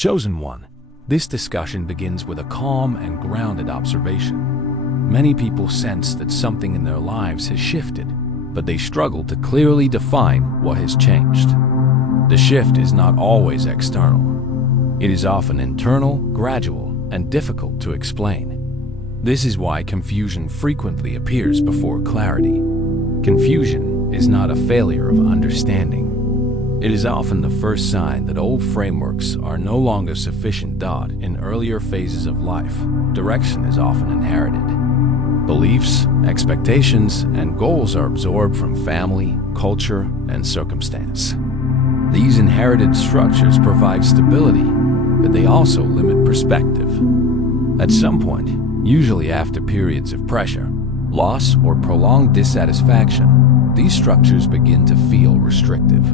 Chosen one. This discussion begins with a calm and grounded observation. Many people sense that something in their lives has shifted, but they struggle to clearly define what has changed. The shift is not always external. It is often internal, gradual, and difficult to explain. This is why confusion frequently appears before clarity. Confusion is not a failure of understanding. It is often the first sign that old frameworks are no longer sufficient. In earlier phases of life, direction is often inherited. Beliefs, expectations, and goals are absorbed from family, culture, and circumstance. These inherited structures provide stability, but they also limit perspective. At some point, usually after periods of pressure, loss, or prolonged dissatisfaction, these structures begin to feel restrictive.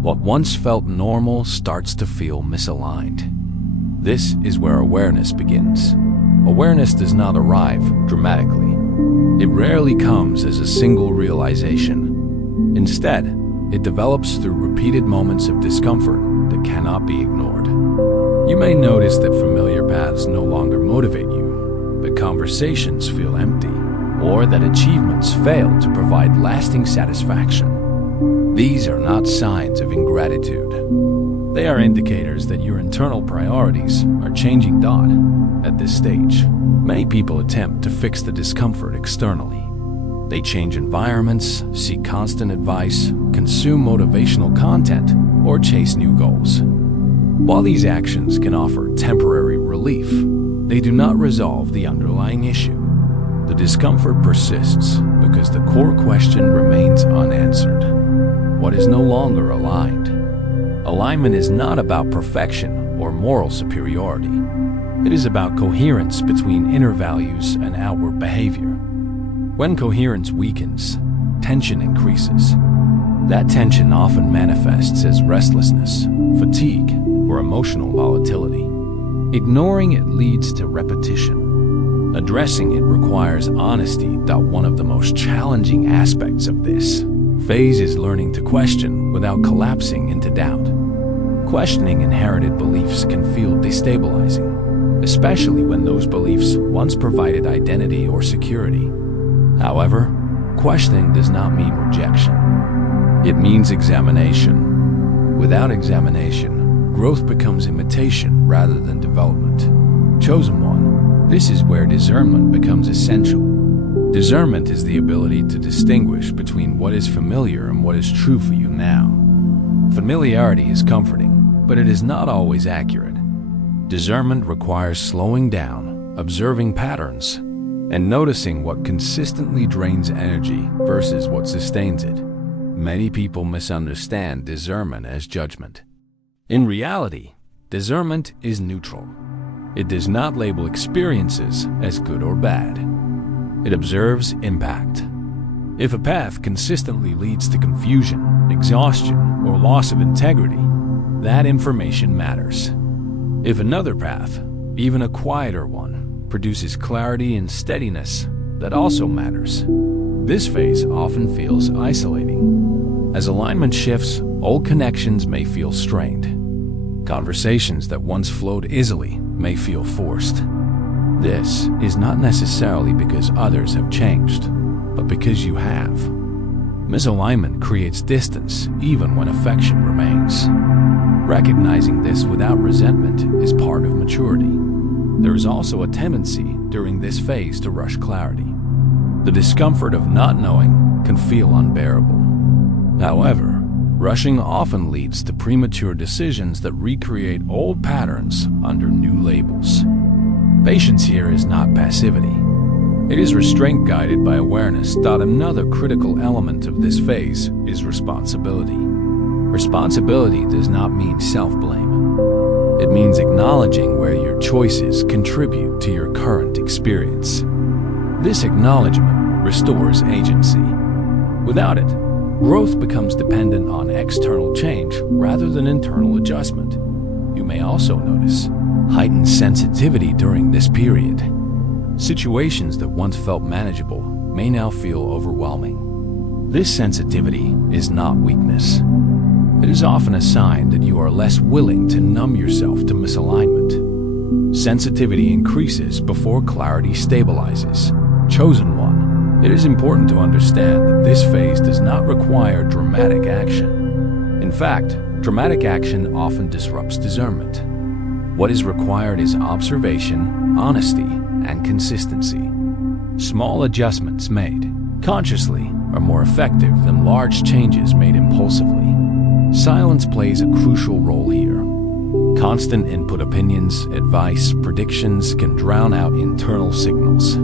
What once felt normal starts to feel misaligned. This is where awareness begins. Awareness does not arrive dramatically. It rarely comes as a single realization. Instead, it develops through repeated moments of discomfort that cannot be ignored. You may notice that familiar paths no longer motivate you, that conversations feel empty, or that achievements fail to provide lasting satisfaction. These are not signs of ingratitude. They are indicators that your internal priorities are changing. At this stage, many people attempt to fix the discomfort externally. They change environments, seek constant advice, consume motivational content, or chase new goals. While these actions can offer temporary relief, they do not resolve the underlying issue. The discomfort persists because the core question remains unanswered. What is no longer aligned? Alignment is not about perfection or moral superiority. It is about coherence between inner values and outward behavior. When coherence weakens, tension increases. That tension often manifests as restlessness, fatigue, or emotional volatility. Ignoring it leads to repetition. Addressing it requires honesty. One of the most challenging aspects of this phase is learning to question without collapsing into doubt. Questioning inherited beliefs can feel destabilizing, especially when those beliefs once provided identity or security. However, questioning does not mean rejection. It means examination. Without examination, growth becomes imitation rather than development. Chosen one. This is where discernment becomes essential. Discernment is the ability to distinguish between what is familiar and what is true for you now. Familiarity is comforting, but it is not always accurate. Discernment requires slowing down, observing patterns, and noticing what consistently drains energy versus what sustains it. Many people misunderstand discernment as judgment. In reality, discernment is neutral. It does not label experiences as good or bad. It observes impact. If a path consistently leads to confusion, exhaustion, or loss of integrity, that information matters. If another path, even a quieter one, produces clarity and steadiness, that also matters. This phase often feels isolating. As alignment shifts, old connections may feel strained. Conversations that once flowed easily may feel forced. This is not necessarily because others have changed, but because you have. Misalignment creates distance even when affection remains. Recognizing this without resentment is part of maturity. There is also a tendency during this phase to rush clarity. The discomfort of not knowing can feel unbearable. However, rushing often leads to premature decisions that recreate old patterns under new labels. Patience here is not passivity. It is restraint guided by awareness. Another critical element of this phase is responsibility. Responsibility does not mean self-blame. It means acknowledging where your choices contribute to your current experience. This acknowledgement restores agency. Without it, growth becomes dependent on external change rather than internal adjustment. You may also notice heightened sensitivity during this period. Situations that once felt manageable may now feel overwhelming. This sensitivity is not weakness. It is often a sign that you are less willing to numb yourself to misalignment. Sensitivity increases before clarity stabilizes. Chosen one, it is important to understand that this phase does not require dramatic action. In fact, dramatic action often disrupts discernment. What is required is observation, honesty, and consistency. Small adjustments made consciously are more effective than large changes made impulsively. Silence plays a crucial role here. Constant input opinions, advice, predictions can drown out internal signals.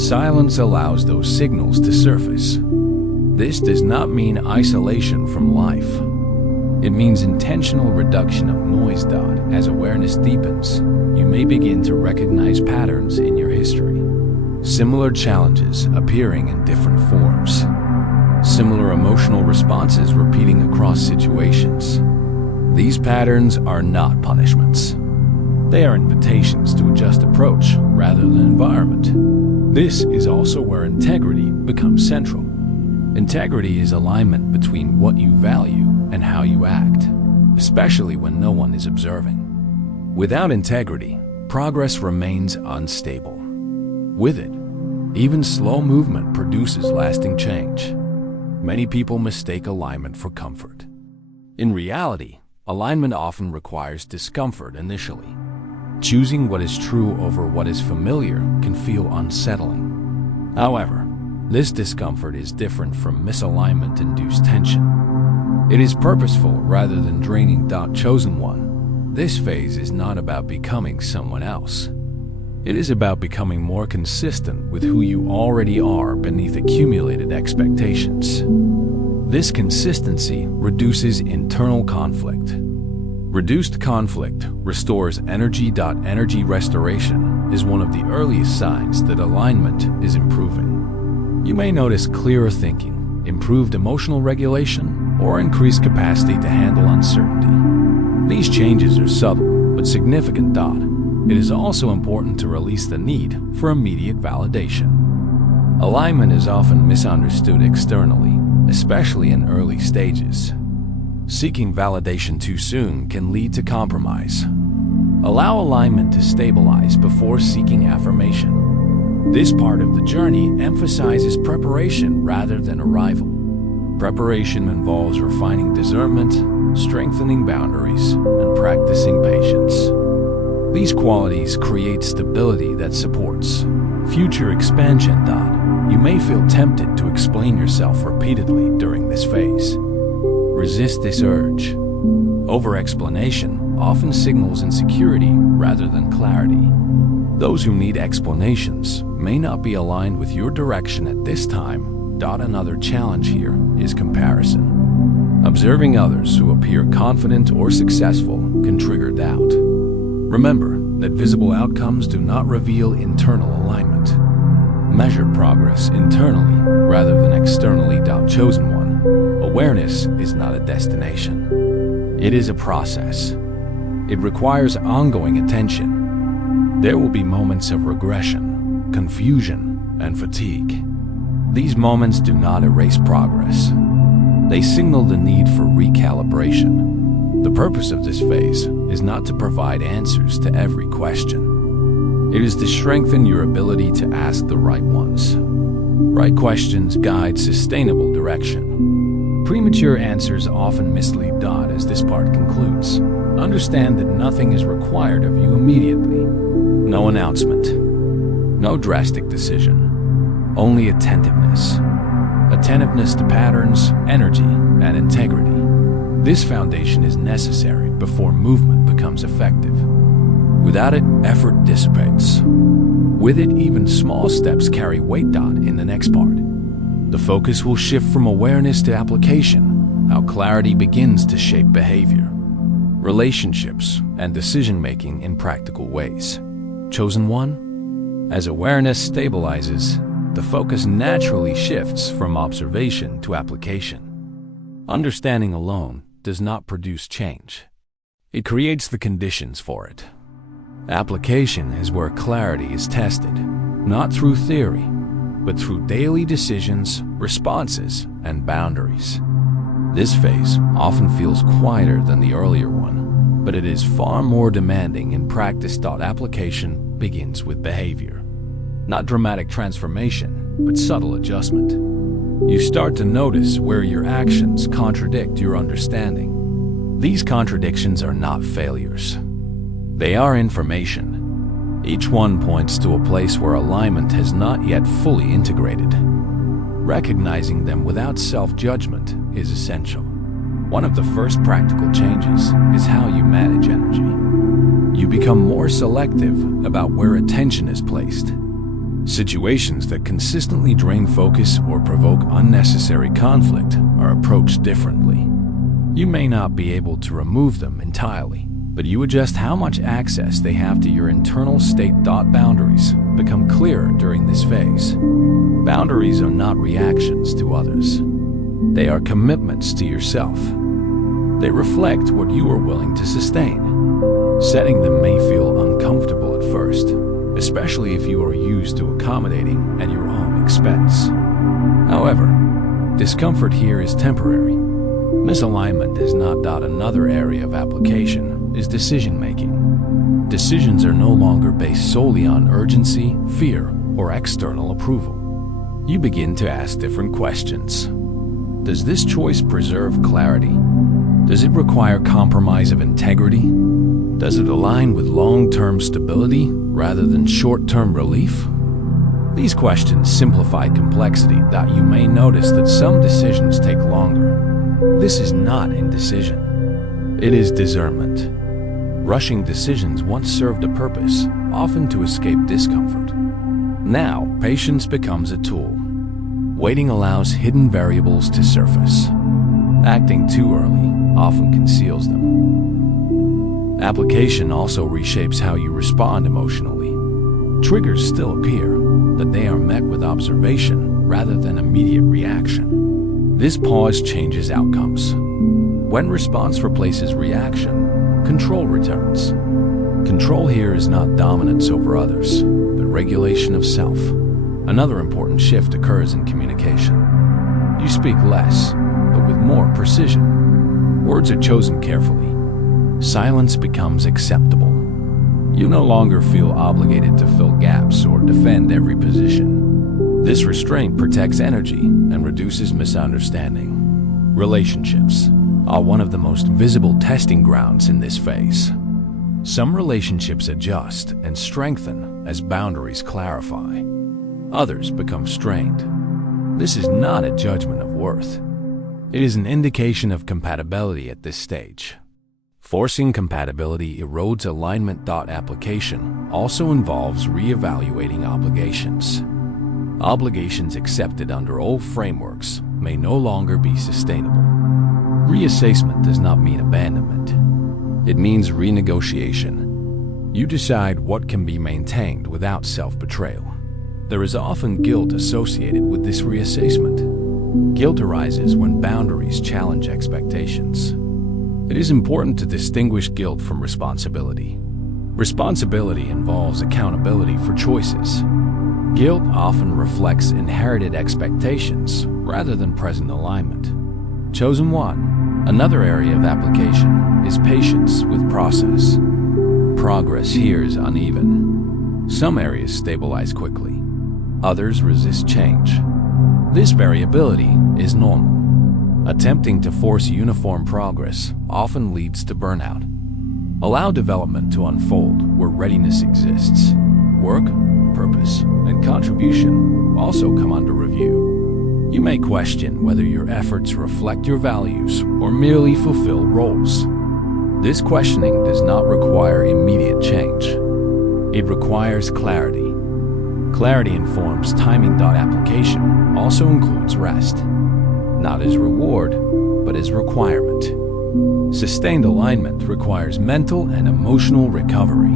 Silence allows those signals to surface. This does not mean isolation from life. It means intentional reduction of noise. As awareness deepens, you may begin to recognize patterns in your history. Similar challenges appearing in different forms. Similar emotional responses repeating across situations. These patterns are not punishments. They are invitations to adjust approach rather than environment. This is also where integrity becomes central. Integrity is alignment between what you value and how you act, especially when no one is observing. Without integrity, progress remains unstable. With it, even slow movement produces lasting change. Many people mistake alignment for comfort. In reality, alignment often requires discomfort initially. Choosing what is true over what is familiar can feel unsettling. However, this discomfort is different from misalignment-induced tension. It is purposeful rather than draining. Chosen one, this phase is not about becoming someone else. It is about becoming more consistent with who you already are beneath accumulated expectations. This consistency reduces internal conflict. Reduced conflict restores energy. Energy restoration is one of the earliest signs that alignment is improving. You may notice clearer thinking, improved emotional regulation, or increased capacity to handle uncertainty. These changes are subtle but significant. It is also important to release the need for immediate validation. Alignment is often misunderstood externally, especially in early stages. Seeking validation too soon can lead to compromise. Allow alignment to stabilize before seeking affirmation. This part of the journey emphasizes preparation rather than arrival. Preparation involves refining discernment, strengthening boundaries, and practicing patience. These qualities create stability that supports future expansion. You may feel tempted to explain yourself repeatedly during this phase. Resist this urge. Over-explanation often signals insecurity rather than clarity. Those who need explanations may not be aligned with your direction at this time. Another challenge here is comparison. Observing others who appear confident or successful can trigger doubt. Remember that visible outcomes do not reveal internal alignment. Measure progress internally rather than externally. Chosen one, awareness is not a destination. It is a process. It requires ongoing attention. There will be moments of regression, confusion, and fatigue. These moments do not erase progress. They signal the need for recalibration. The purpose of this phase is not to provide answers to every question. It is to strengthen your ability to ask the right ones. Right questions guide sustainable direction. Premature answers often mislead. As this part concludes, understand that nothing is required of you immediately. No announcement, no drastic decision, only attentiveness. Attentiveness to patterns, energy, and integrity. This foundation is necessary before movement becomes effective. Without it, effort dissipates. With it, even small steps carry weight. In the next part, the focus will shift from awareness to application, how clarity begins to shape behavior, relationships, and decision-making in practical ways. Chosen one, as awareness stabilizes, the focus naturally shifts from observation to application. Understanding alone does not produce change. It creates the conditions for it. Application is where clarity is tested, not through theory, but through daily decisions, responses, and boundaries. This phase often feels quieter than the earlier one, but it is far more demanding, and practice. Application begins with behavior. Not dramatic transformation, but subtle adjustment. You start to notice where your actions contradict your understanding. These contradictions are not failures. They are information. Each one points to a place where alignment has not yet fully integrated. Recognizing them without self-judgment is essential. One of the first practical changes is how you manage energy. You become more selective about where attention is placed. Situations that consistently drain focus or provoke unnecessary conflict are approached differently. You may not be able to remove them entirely, but you adjust how much access they have to your internal state. Boundaries become clearer during this phase. Boundaries are not reactions to others. They are commitments to yourself. They reflect what you are willing to sustain. Setting them may feel uncomfortable at first, especially if you are used to accommodating at your own expense. However, discomfort here is temporary. Misalignment is not. Another area of application is decision-making. Decisions are no longer based solely on urgency, fear, or external approval. You begin to ask different questions. Does this choice preserve clarity? Does it require compromise of integrity? Does it align with long-term stability rather than short-term relief? These questions simplify complexity. You may notice that some decisions take longer. This is not indecision. It is discernment. Rushing decisions once served a purpose, often to escape discomfort. Now, patience becomes a tool. Waiting allows hidden variables to surface. Acting too early often conceals them. Application also reshapes how you respond emotionally. Triggers still appear, but they are met with observation rather than immediate reaction. This pause changes outcomes. When response replaces reaction, control returns. Control here is not dominance over others, but regulation of self. Another important shift occurs in communication. You speak less, but with more precision. Words are chosen carefully. Silence becomes acceptable. You no longer feel obligated to fill gaps or defend every position. This restraint protects energy and reduces misunderstanding. Relationships are one of the most visible testing grounds in this phase. Some relationships adjust and strengthen as boundaries clarify. Others become strained. This is not a judgment of worth. It is an indication of compatibility at this stage. Forcing compatibility erodes alignment. Application also involves reevaluating obligations. Obligations accepted under old frameworks may no longer be sustainable. Reassessment does not mean abandonment. It means renegotiation. You decide what can be maintained without self-betrayal. There is often guilt associated with this reassessment. Guilt arises when boundaries challenge expectations. It is important to distinguish guilt from responsibility. Responsibility involves accountability for choices. Guilt often reflects inherited expectations rather than present alignment. Chosen one. Another area of application is patience with process. Progress here is uneven. Some areas stabilize quickly. Others resist change. This variability is normal. Attempting to force uniform progress often leads to burnout. Allow development to unfold where readiness exists. Work, purpose, and contribution also come under review. You may question whether your efforts reflect your values or merely fulfill roles. This questioning does not require immediate change. It requires clarity. Clarity informs timing. Application also includes rest. Not as reward, but as requirement. Sustained alignment requires mental and emotional recovery.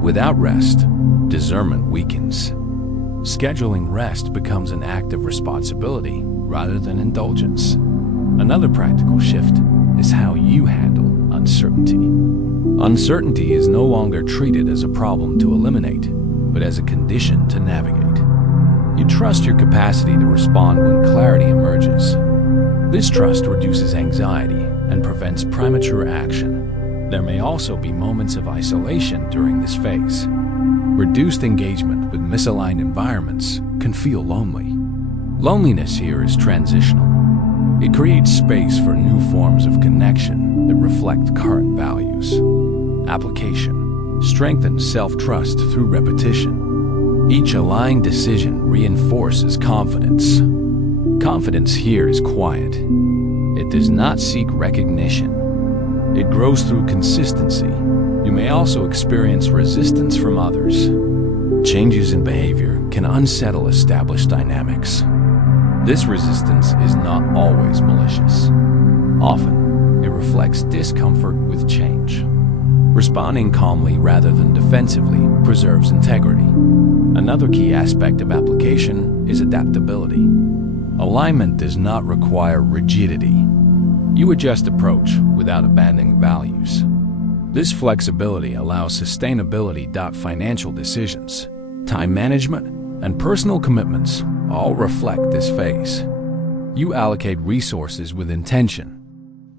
Without rest, discernment weakens. Scheduling rest becomes an act of responsibility rather than indulgence. Another practical shift is how you handle uncertainty. Uncertainty is no longer treated as a problem to eliminate, but as a condition to navigate. You trust your capacity to respond when clarity emerges. This trust reduces anxiety and prevents premature action. There may also be moments of isolation during this phase. Reduced engagement with misaligned environments can feel lonely. Loneliness here is transitional. It creates space for new forms of connection that reflect current values. Application strengthens self-trust through repetition. Each aligned decision reinforces confidence. Confidence here is quiet. It does not seek recognition. It grows through consistency. You may also experience resistance from others. Changes in behavior can unsettle established dynamics. This resistance is not always malicious. Often, it reflects discomfort with change. Responding calmly rather than defensively preserves integrity. Another key aspect of application is adaptability. Alignment does not require rigidity. You adjust approach without abandoning values. This flexibility allows sustainability. Financial decisions, time management, and personal commitments all reflect this phase. You allocate resources with intention.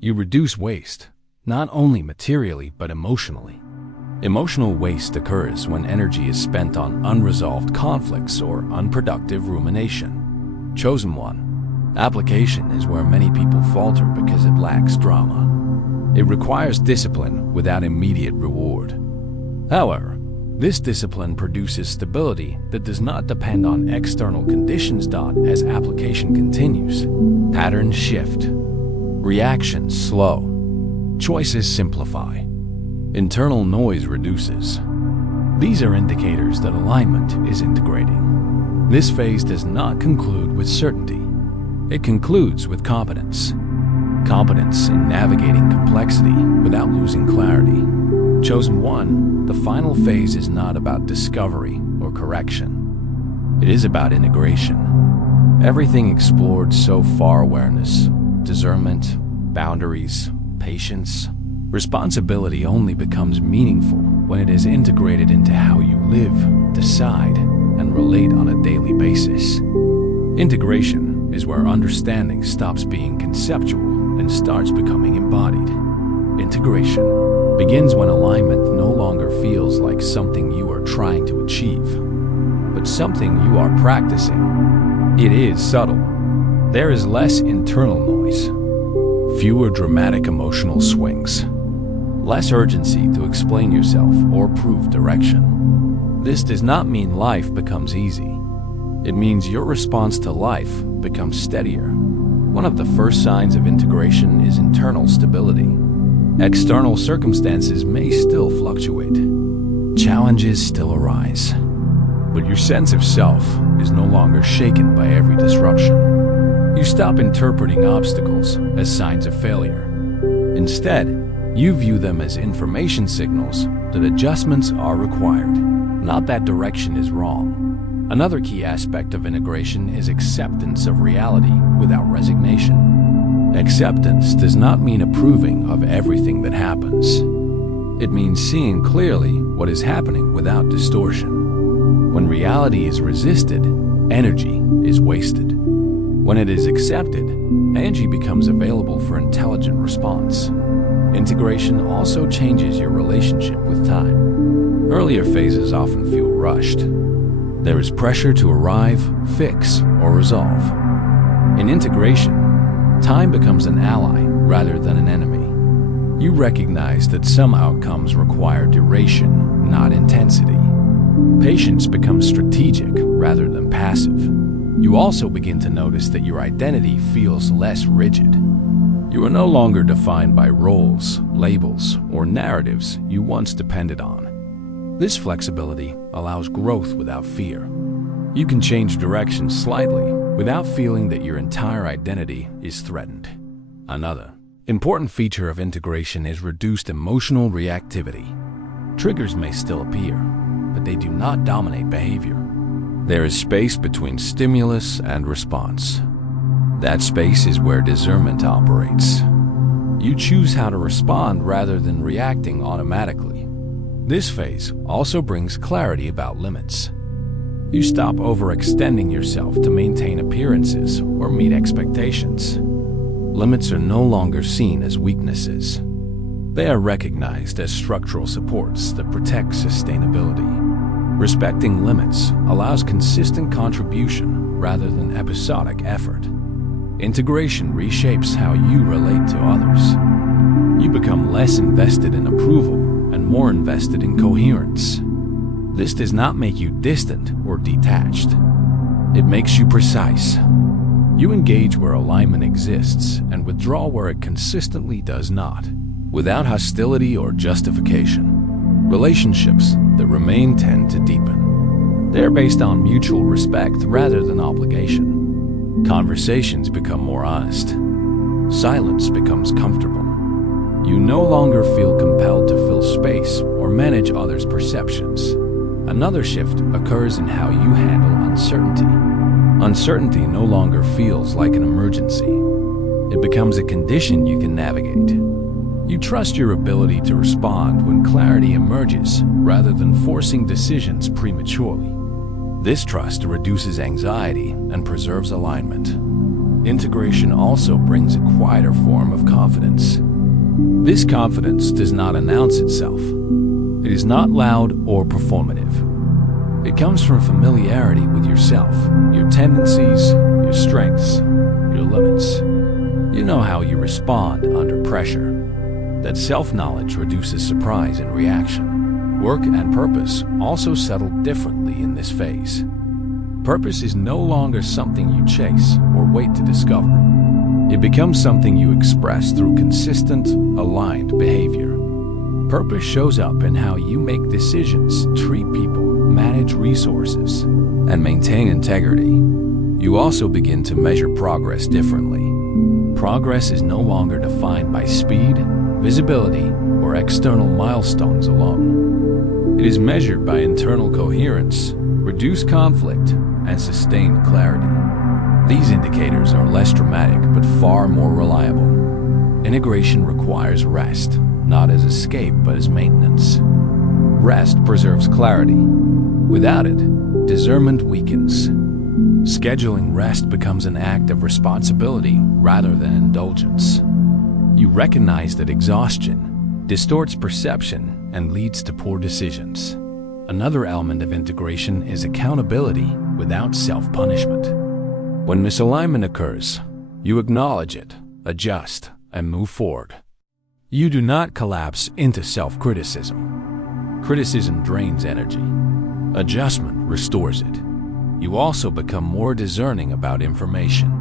You reduce waste, not only materially but emotionally. Emotional waste occurs when energy is spent on unresolved conflicts or unproductive rumination. Chosen one. Application is where many people falter because it lacks drama. It requires discipline without immediate reward. However, this discipline produces stability that does not depend on external conditions. As application continues, patterns shift, reactions slow, choices simplify, internal noise reduces. These are indicators that alignment is integrating. This phase does not conclude with certainty. It concludes with competence. Competence in navigating complexity without losing clarity. Chosen one, the final phase is not about discovery or correction. It is about integration. Everything explored so far: awareness, discernment, boundaries, patience. Responsibility only becomes meaningful when it is integrated into how you live, decide, and relate on a daily basis. Integration is where understanding stops being conceptual and starts becoming embodied. Integration begins when alignment no longer feels like something you are trying to achieve, but something you are practicing. It is subtle. There is less internal noise, fewer dramatic emotional swings, less urgency to explain yourself or prove direction. This does not mean life becomes easy. It means your response to life becomes steadier. One of the first signs of integration is internal stability. External circumstances may still fluctuate. Challenges still arise. But your sense of self is no longer shaken by every disruption. You stop interpreting obstacles as signs of failure. Instead, you view them as information signals that adjustments are required, not that direction is wrong. Another key aspect of integration is acceptance of reality without resignation. Acceptance does not mean approving of everything that happens. It means seeing clearly what is happening without distortion. When reality is resisted, energy is wasted. When it is accepted, energy becomes available for intelligent response. Integration also changes your relationship with time. Earlier phases often feel rushed. There is pressure to arrive, fix, or resolve. In integration, time becomes an ally rather than an enemy. You recognize that some outcomes require duration, not intensity. Patience becomes strategic rather than passive. You also begin to notice that your identity feels less rigid. You are no longer defined by roles, labels, or narratives you once depended on. This flexibility allows growth without fear. You can change direction slightly without feeling that your entire identity is threatened. Another important feature of integration is reduced emotional reactivity. Triggers may still appear, but they do not dominate behavior. There is space between stimulus and response. That space is where discernment operates. You choose how to respond rather than reacting automatically. This phase also brings clarity about limits. You stop overextending yourself to maintain appearances or meet expectations. limits are no longer seen as weaknesses. They are recognized as structural supports that protect sustainability. Respecting limits allows consistent contribution rather than episodic effort. Integration reshapes how you relate to others. You become less invested in approval and more invested in coherence. This does not make you distant or detached. It makes you precise. You engage where alignment exists and withdraw where it consistently does not, without hostility or justification. Relationships that remain tend to deepen. They are based on mutual respect rather than obligation. Conversations become more honest. Silence becomes comfortable. You no longer feel compelled to fill space or manage others' perceptions. Another shift occurs in how you handle uncertainty. Uncertainty no longer feels like an emergency. It becomes a condition you can navigate. You trust your ability to respond when clarity emerges rather than forcing decisions prematurely. This trust reduces anxiety and preserves alignment. Integration also brings a quieter form of confidence. This confidence does not announce itself. It is not loud or performative. It comes from familiarity with yourself, your tendencies, your strengths, your limits. You know how you respond under pressure. That self-knowledge reduces surprise and reaction. Work and purpose also settle differently in this phase. Purpose is no longer something you chase or wait to discover. It becomes something you express through consistent, aligned behavior. Purpose shows up in how you make decisions, treat people, manage resources, and maintain integrity. You also begin to measure progress differently. Progress is no longer defined by speed, visibility, or external milestones alone. It is measured by internal coherence, reduced conflict, and sustained clarity. These indicators are less dramatic but far more reliable. Integration requires rest, not as escape but as maintenance. Rest preserves clarity. Without it, discernment weakens. Scheduling rest becomes an act of responsibility rather than indulgence. You recognize that exhaustion distorts perception and leads to poor decisions. Another element of integration is accountability without self-punishment. When misalignment occurs, you acknowledge it, adjust, and move forward. You do not collapse into self-criticism. Criticism drains energy. Adjustment restores it. You also become more discerning about information.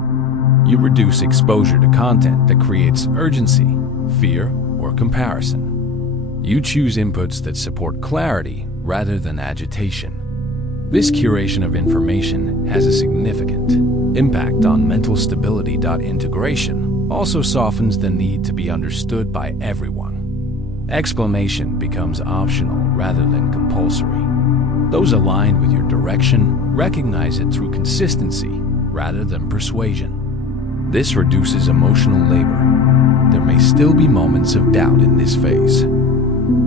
You reduce exposure to content that creates urgency, fear, or comparison. You choose inputs that support clarity rather than agitation. This curation of information has a significant impact on mental stability. Integration also softens the need to be understood by everyone. Explanation becomes optional rather than compulsory. Those aligned with your direction recognize it through consistency rather than persuasion. This reduces emotional labor. There may still be moments of doubt in this phase.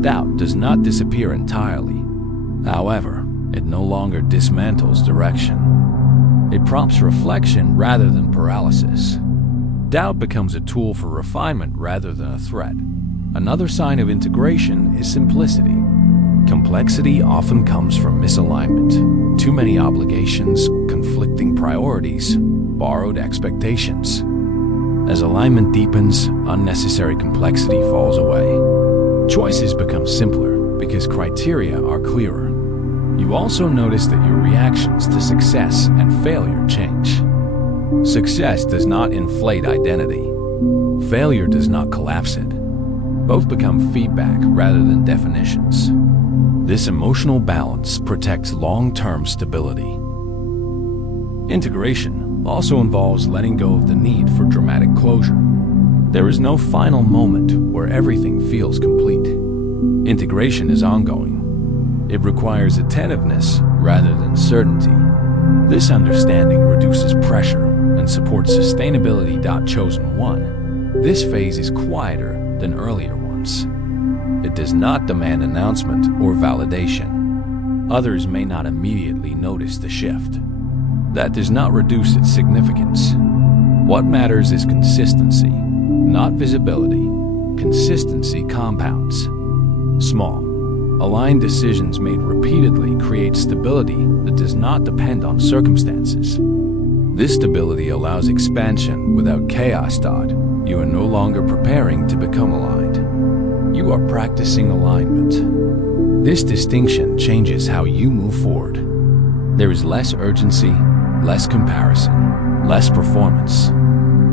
Doubt does not disappear entirely. However, it no longer dismantles direction. It prompts reflection rather than paralysis. Doubt becomes a tool for refinement rather than a threat. Another sign of integration is simplicity. Complexity often comes from misalignment. Too many obligations, conflicting priorities, borrowed expectations. As alignment deepens, unnecessary complexity falls away. Choices become simpler because criteria are clearer. You also notice that your reactions to success and failure change. Success does not inflate identity. Failure does not collapse it. Both become feedback rather than definitions. This emotional balance protects long-term stability. Integration also involves letting go of the need for dramatic closure. There is no final moment where everything feels complete. Integration is ongoing. It requires attentiveness rather than certainty. This understanding reduces pressure and supports sustainability. Chosen one. This phase is quieter than earlier ones. It does not demand announcement or validation. Others may not immediately notice the shift. That does not reduce its significance. What matters is consistency, not visibility. Consistency compounds. Small, aligned decisions made repeatedly create stability that does not depend on circumstances. This stability allows expansion without chaos. You are no longer preparing to become aligned. You are practicing alignment. This distinction changes how you move forward. There is less urgency, less comparison, less performance.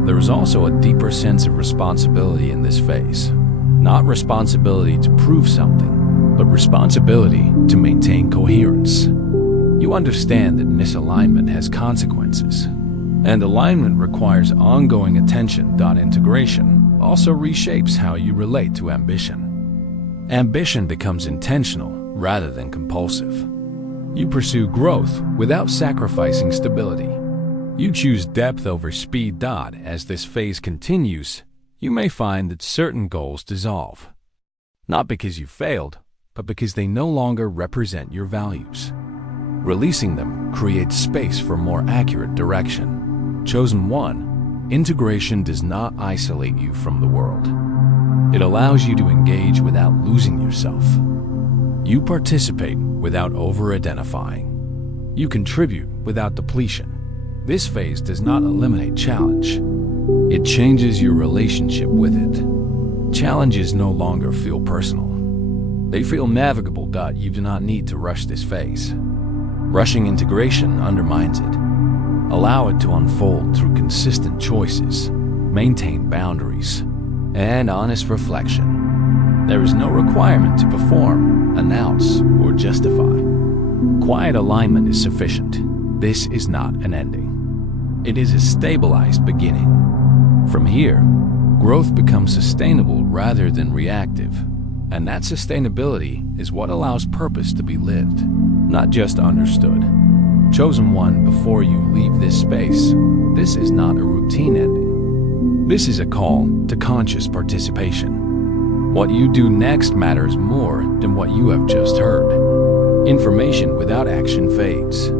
There is also a deeper sense of responsibility in this phase. Not responsibility to prove something, but responsibility to maintain coherence. You understand that misalignment has consequences, and alignment requires ongoing attention. Integration also reshapes how you relate to ambition. Ambition becomes intentional rather than compulsive. You pursue growth without sacrificing stability. You choose depth over speed. As this phase continues, you may find that certain goals dissolve. Not because you failed, but because they no longer represent your values. Releasing them creates space for more accurate direction. Chosen one, integration does not isolate you from the world. It allows you to engage without losing yourself. You participate without over-identifying. You contribute without depletion. This phase does not eliminate challenge. It changes your relationship with it. Challenges no longer feel personal. They feel navigable. You do not need to rush this phase. Rushing integration undermines it. Allow it to unfold through consistent choices, maintain boundaries, and honest reflection. There is no requirement to perform, announce, or justify. Quiet alignment is sufficient. This is not an ending. It is a stabilized beginning. From here, growth becomes sustainable rather than reactive. And that sustainability is what allows purpose to be lived, not just understood. Chosen one, before you leave this space, this is not a routine ending. This is a call to conscious participation. What you do next matters more than what you have just heard. Information without action fades.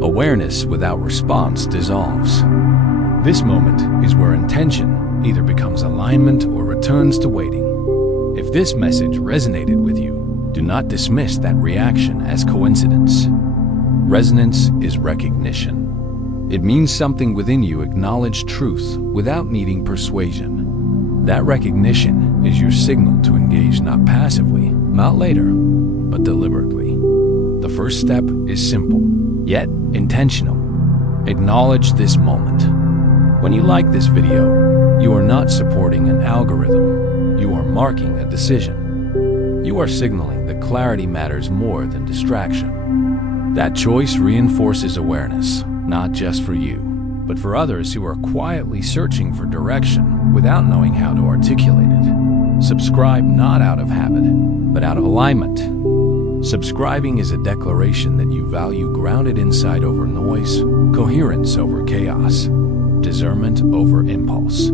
Awareness without response dissolves. This moment is where intention either becomes alignment or returns to waiting. If this message resonated with you, do not dismiss that reaction as coincidence. Resonance is recognition. It means something within you acknowledged truth without needing persuasion. That recognition is your signal to engage not passively, not later, but deliberately. The first step is simple, yet intentional. Acknowledge this moment. When you like this video, you are not supporting an algorithm. You are marking a decision. You are signaling that clarity matters more than distraction. That choice reinforces awareness, not just for you, but for others who are quietly searching for direction without knowing how to articulate it. Subscribe not out of habit, but out of alignment. Subscribing is a declaration that you value grounded insight over noise, coherence over chaos, discernment over impulse.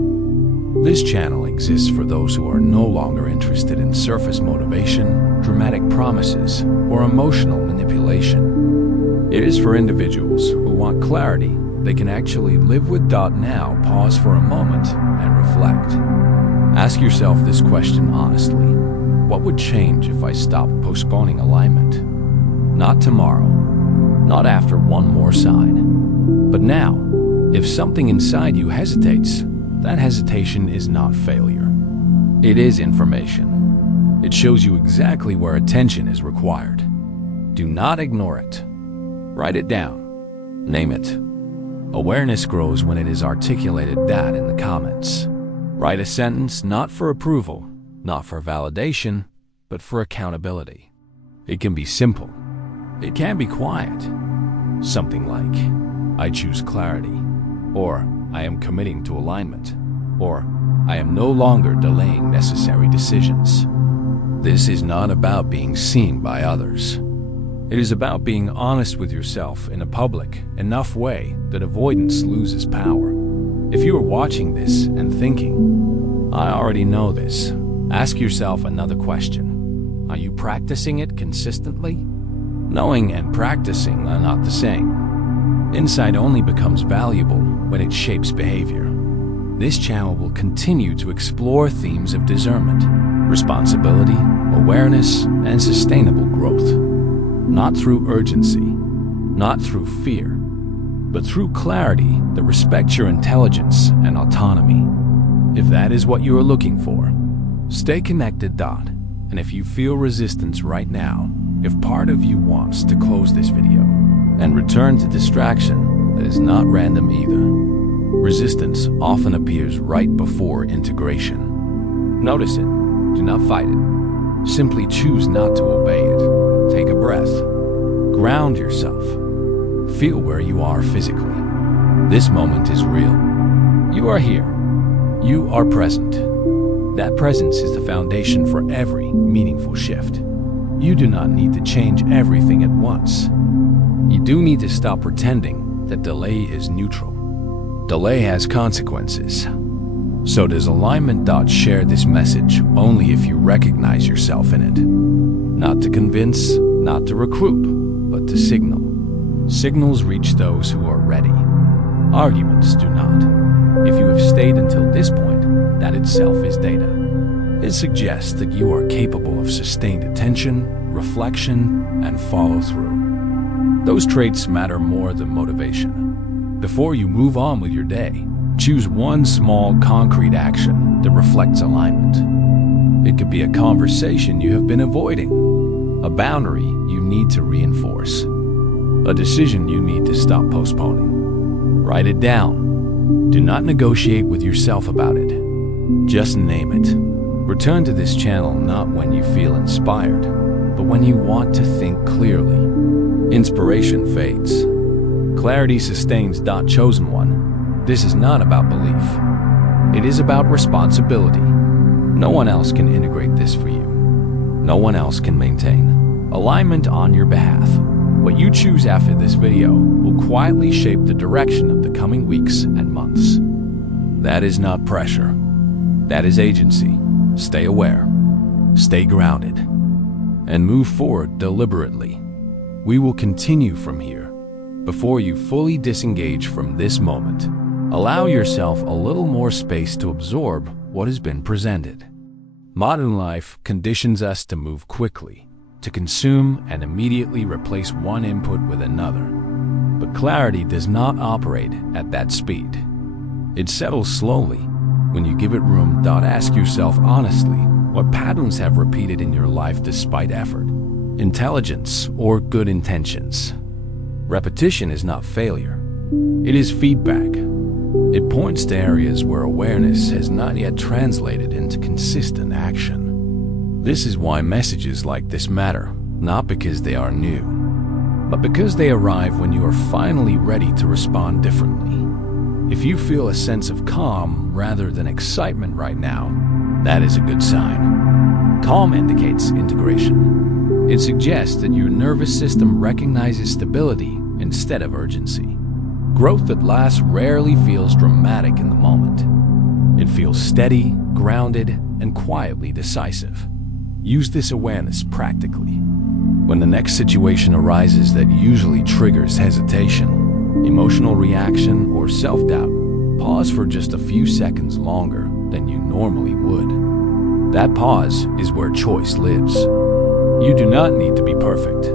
This channel exists for those who are no longer interested in surface motivation, dramatic promises, or emotional manipulation. It is for individuals who want clarity they can actually live with. Now, pause for a moment and reflect. Ask yourself this question honestly. What would change if I stopped postponing alignment? Not tomorrow, not after one more sign, but now. If something inside you hesitates, that hesitation is not failure. It is information. It shows you exactly where attention is required. Do not ignore it. Write it down. Name it. Awareness grows when it is articulated. That in the comments. Write a sentence not for approval, not for validation, but for accountability. It can be simple. It can be quiet. Something like, I choose clarity, or I am committing to alignment, or I am no longer delaying necessary decisions. This is not about being seen by others. It is about being honest with yourself in a public enough way that avoidance loses power. If you are watching this and thinking, I already know this, ask yourself another question. Are you practicing it consistently? Knowing and practicing are not the same. Insight only becomes valuable when it shapes behavior. This channel will continue to explore themes of discernment, responsibility, awareness, and sustainable growth. Not through urgency, not through fear, but through clarity that respects your intelligence and autonomy. If that is what you are looking for, stay connected. And if you feel resistance right now, if part of you wants to close this video and return to distraction that is not random either. Resistance often appears right before integration. Notice it. Do not fight it. Simply choose not to obey it. Take a breath. Ground yourself. Feel where you are physically. This moment is real. You are here. You are present. That presence is the foundation for every meaningful shift. You do not need to change everything at once. You do need to stop pretending that delay is neutral. Delay has consequences. So does alignment. Share this message only if you recognize yourself in it. Not to convince, not to recruit, but to signal. Signals reach those who are ready. Arguments do not. If you have stayed until this point, that itself is data. It suggests that you are capable of sustained attention, reflection, and follow through. Those traits matter more than motivation. Before you move on with your day, choose one small, concrete action that reflects alignment. It could be a conversation you have been avoiding, a boundary you need to reinforce, a decision you need to stop postponing. Write it down. Do not negotiate with yourself about it. Just name it. Return to this channel not when you feel inspired, but when you want to think clearly. Inspiration fades. Clarity sustains. Chosen one. This is not about belief. It is about responsibility. No one else can integrate this for you. No one else can maintain alignment on your behalf. What you choose after this video will quietly shape the direction of the coming weeks and months. That is not pressure. That is agency. Stay aware. Stay grounded. And move forward deliberately. We will continue from here. Before you fully disengage from this moment, allow yourself a little more space to absorb what has been presented. Modern life conditions us to move quickly, to consume and immediately replace one input with another. But clarity does not operate at that speed. It settles slowly when you give it room. Ask yourself honestly, what patterns have repeated in your life despite effort, intelligence, or good intentions? Repetition is not failure. It is feedback. It points to areas where awareness has not yet translated into consistent action. This is why messages like this matter, not because they are new, but because they arrive when you are finally ready to respond differently. If you feel a sense of calm rather than excitement right now, that is a good sign. Calm indicates integration. It suggests that your nervous system recognizes stability instead of urgency. Growth that lasts rarely feels dramatic in the moment. It feels steady, grounded, and quietly decisive. Use this awareness practically. When the next situation arises that usually triggers hesitation, emotional reaction, or self-doubt, pause for just a few seconds longer than you normally would. That pause is where choice lives. You do not need to be perfect.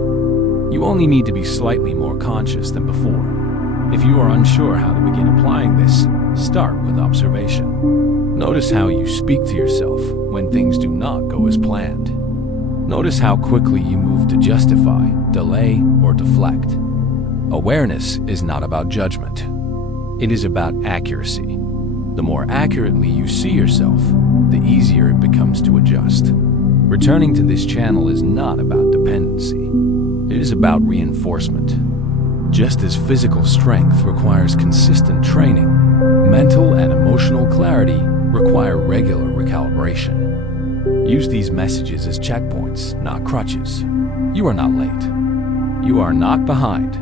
You only need to be slightly more conscious than before. If you are unsure how to begin applying this, start with observation. Notice how you speak to yourself when things do not go as planned. Notice how quickly you move to justify, delay, or deflect. Awareness is not about judgment. It is about accuracy. The more accurately you see yourself, the easier it becomes to adjust. Returning to this channel is not about dependency. It is about reinforcement. Just as physical strength requires consistent training, mental and emotional clarity require regular recalibration. Use these messages as checkpoints, not crutches. You are not late. You are not behind.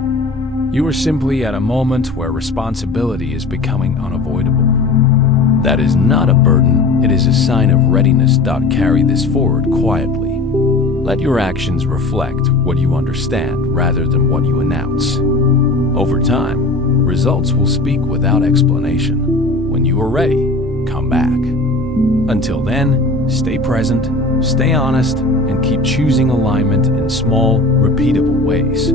You are simply at a moment where responsibility is becoming unavoidable. That is not a burden, it is a sign of readiness. Carry this forward quietly. Let your actions reflect what you understand rather than what you announce. Over time, results will speak without explanation. When you are ready, come back. Until then, stay present, stay honest, and keep choosing alignment in small, repeatable ways.